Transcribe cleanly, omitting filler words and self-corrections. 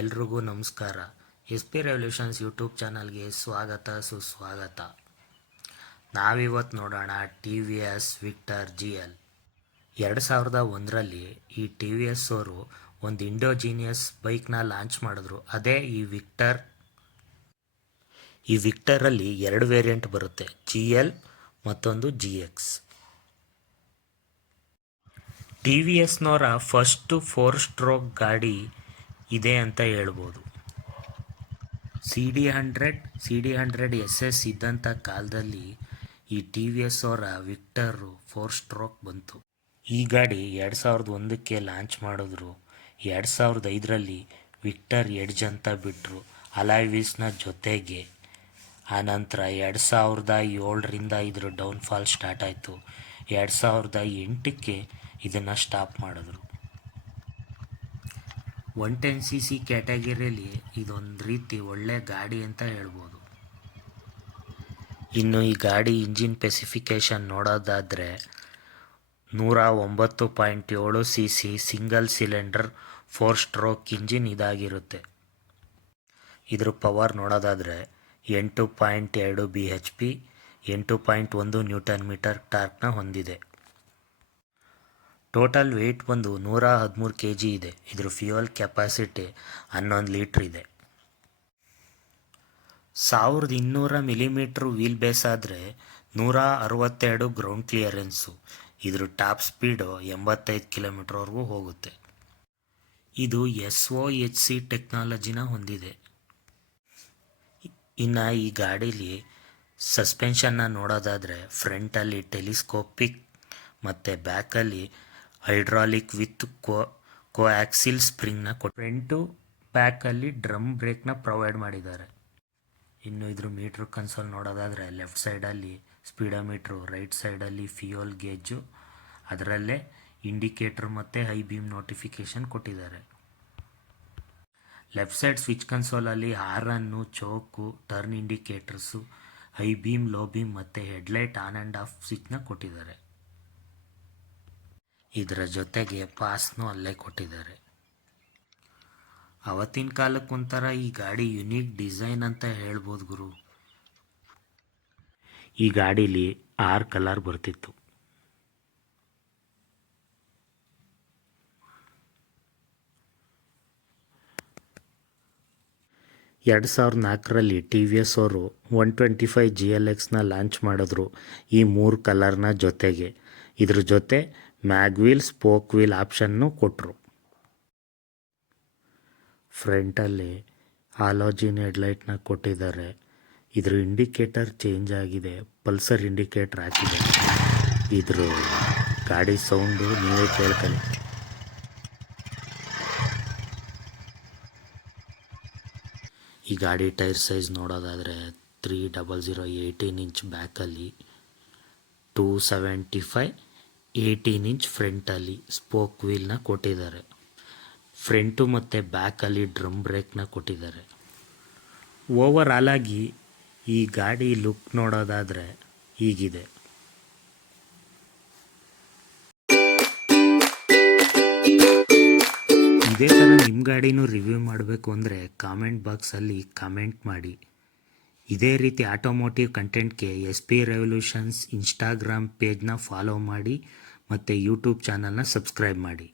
ಎಲ್ರಿಗೂ ನಮಸ್ಕಾರ. S P revolutions YouTube ಚಾನಲ್ಗೆ ಸ್ವಾಗತ ಸುಸ್ವಾಗತ. ನಾವಿವತ್ತು ನೋಡೋಣ T V S Victor GL. 2001ರಲ್ಲಿ ಈ ಟಿ ವಿ ಎಸ್ ಅವರು ಒಂದು ಇಂಡೋಜಿನಿಯಸ್ ಬೈಕ್ನ ಲಾಂಚ್ ಮಾಡಿದ್ರು. ಅದೇ ಈ ವಿಕ್ಟರ್. ಈ ವಿಕ್ಟರಲ್ಲಿ ಎರಡು ವೇರಿಯಂಟ್ ಬರುತ್ತೆ, GL ಮತ್ತೊಂದು GX. ಟಿ ವಿ ಎಸ್ನವರ ಫಸ್ಟು 4 ಸ್ಟ್ರೋಕ್ ಗಾಡಿ ಇದೆ ಅಂತ ಹೇಳ್ಬೋದು. CD100 SS ಇದ್ದಂಥ ಕಾಲದಲ್ಲಿ ಈ ಟಿ ವಿ ಎಸ್ ಅವರ ವಿಕ್ಟರು 4 ಸ್ಟ್ರೋಕ್ ಬಂತು. ಈ ಗಾಡಿ 2001ಕ್ಕೆ ಲಾಂಚ್ ಮಾಡಿದ್ರು. 2005ರಲ್ಲಿ ವಿಕ್ಟರ್ ಎಡ್ಜ್ ಅಂತ ಬಿಟ್ಟರು ಅಲಾಯ್ ವೀಲ್ಸ್ನ ಜೊತೆಗೆ. ಆನಂತರ 2007ರಿಂದ ಇದ್ರ ಡೌನ್ಫಾಲ್ ಸ್ಟಾರ್ಟ್ ಆಯಿತು. 2008ಕ್ಕೆ ಇದನ್ನು ಸ್ಟಾಪ್ ಮಾಡಿದ್ರು. 110cc ಕ್ಯಾಟಗರಿಯಲ್ಲಿ ಇದೊಂದು ರೀತಿ ಒಳ್ಳೆ ಗಾಡಿ ಅಂತ ಹೇಳ್ಬೋದು. ಇನ್ನು ಈ ಗಾಡಿ ಇಂಜಿನ್ ಸ್ಪೆಸಿಫಿಕೇಷನ್ ನೋಡೋದಾದರೆ 109.7cc single cylinder 4 stroke engine ಇದಾಗಿರುತ್ತೆ. ಇದ್ರ ಪವರ್ ನೋಡೋದಾದರೆ 8.2 bhp, 8.1 Nm ಟಾರ್ಕ್ನ ಹೊಂದಿದೆ. ಟೋಟಲ್ ವೆಯ್ಟ್ ಬಂದು 113 kg ಇದೆ. ಇದ್ರ ಫ್ಯೂಯಲ್ ಕೆಪಾಸಿಟಿ 11 ಲೀಟ್ರ್ ಇದೆ. 1200 mm ವೀಲ್ ಬೇಸ್ ಆದರೆ 162 ಗ್ರೌಂಡ್ ಕ್ಲಿಯರೆನ್ಸು. ಇದ್ರ ಟಾಪ್ ಸ್ಪೀಡು 85 km/h ಹೋಗುತ್ತೆ. ಇದು SOHC ಟೆಕ್ನಾಲಜಿನ ಹೊಂದಿದೆ. ಇನ್ನು ಈ ಗಾಡೀಲಿ ಸಸ್ಪೆನ್ಷನ್ನ ನೋಡೋದಾದರೆ ಫ್ರಂಟಲ್ಲಿ ಟೆಲಿಸ್ಕೋಪಿಕ್ ಮತ್ತು ಬ್ಯಾಕಲ್ಲಿ ಹೈಡ್ರಾಲಿಕ್ ವಿತ್ ಕೋಆಕ್ಸಿಲ್ ಸ್ಪ್ರಿಂಗ್ನ ಫ್ರಂಟು ಬ್ಯಾಕಲ್ಲಿ ಡ್ರಮ್ ಬ್ರೇಕ್ನ ಪ್ರೊವೈಡ್ ಮಾಡಿದ್ದಾರೆ. ಇನ್ನು ಇದ್ರ ಮೀಟ್ರ್ ಕನ್ಸೋಲ್ ನೋಡೋದಾದರೆ ಲೆಫ್ಟ್ ಸೈಡಲ್ಲಿ ಸ್ಪೀಡೋಮೀಟ್ರು, ರೈಟ್ ಸೈಡಲ್ಲಿ ಫ್ಯೂಯಲ್ ಗೇಜು, ಅದರಲ್ಲೇ ಇಂಡಿಕೇಟ್ರ್ ಮತ್ತು ಹೈ ಬೀಮ್ ನೋಟಿಫಿಕೇಷನ್ ಕೊಟ್ಟಿದ್ದಾರೆ. ಲೆಫ್ಟ್ ಸೈಡ್ ಸ್ವಿಚ್ ಕನ್ಸೋಲಲ್ಲಿ ಹಾರನ್ನು, choke, turn indicators, high beam, low beam ಮತ್ತು ಹೆಡ್ಲೈಟ್ ಆನ್ ಆ್ಯಂಡ್ ಆಫ್ ಸ್ವಿಚ್ನ ಕೊಟ್ಟಿದ್ದಾರೆ. ಇದರ ಜೊತೆಗೆ ಪಾಸ್ನೂ ಅಲ್ಲೇ ಕೊಟ್ಟಿದ್ದಾರೆ. ಅವತ್ತಿನ ಕಾಲಕ್ಕೊಂಥರ ಈ ಗಾಡಿ ಯುನೀಕ್ ಡಿಸೈನ್ ಅಂತ ಹೇಳ್ಬೋದು ಗುರು. ಈ ಗಾಡೀಲಿ 6 ಕಲರ್ ಬರ್ತಿತ್ತು. ಎರಡು 2004ರಲ್ಲಿ ಟಿ ವಿ ಎಸ್ ಅವರು 125 GLXನ ಲಾಂಚ್ ಮಾಡಿದ್ರು ಈ 3 ಕಲರ್ನ ಜೊತೆಗೆ. ಇದ್ರ ಜೊತೆ mag wheel, spoke wheel option ಕೊಟ್ಟರು. ಫ್ರಂಟಲ್ಲಿ ಹಾಲೋಜಿನ್ ಹೆಡ್ಲೈಟ್ನ ಕೊಟ್ಟಿದ್ದಾರೆ. ಇದ್ರ ಇಂಡಿಕೇಟರ್ ಚೇಂಜ್ ಆಗಿದೆ, ಪಲ್ಸರ್ ಇಂಡಿಕೇಟರ್ ಹಾಕಿದೆ. ಇದ್ರ ಗಾಡಿ ಸೌಂಡು ನೀವೇ ಕೇಳ್ಕೊಳ್ಳಿ. ಈ ಗಾಡಿ ಟೈರ್ ಸೈಜ್ ನೋಡೋದಾದರೆ 300 18 ಇಂಚ್ ಬ್ಯಾಕಲ್ಲಿ, 275 18 ಇಂಚ್ ಫ್ರಂಟಲ್ಲಿ ಸ್ಪೋಕ್ ವೀಲ್ನ ಕೊಟ್ಟಿದ್ದಾರೆ. ಫ್ರಂಟು ಮತ್ತು ಬ್ಯಾಕಲ್ಲಿ ಡ್ರಮ್ ಬ್ರೇಕ್ನ ಕೊಟ್ಟಿದ್ದಾರೆ. ಓವರ್ ಆಲಾಗಿ ಈ ಗಾಡಿ ಲುಕ್ ನೋಡೋದಾದರೆ ಹೀಗಿದೆ. ಇದೇ ಥರ ನಿಮ್ಮ ಗಾಡಿನೂ ರಿವ್ಯೂ ಮಾಡಬೇಕು ಅಂದರೆ ಕಾಮೆಂಟ್ ಬಾಕ್ಸಲ್ಲಿ ಕಾಮೆಂಟ್ ಮಾಡಿ. ಇದೇ ರೀತಿ ಆಟೋಮೋಟಿವ್ ಕಂಟೆಂಟ್ಗೆ SP ರೆವಲ್ಯೂಷನ್ಸ್ ಇನ್ಸ್ಟಾಗ್ರಾಮ್ ಪೇಜ್ನ ಫಾಲೋ ಮಾಡಿ ಮತ್ತು ಯೂಟ್ಯೂಬ್ ಚಾನಲ್ನ ಸಬ್ಸ್ಕ್ರೈಬ್ ಮಾಡಿ.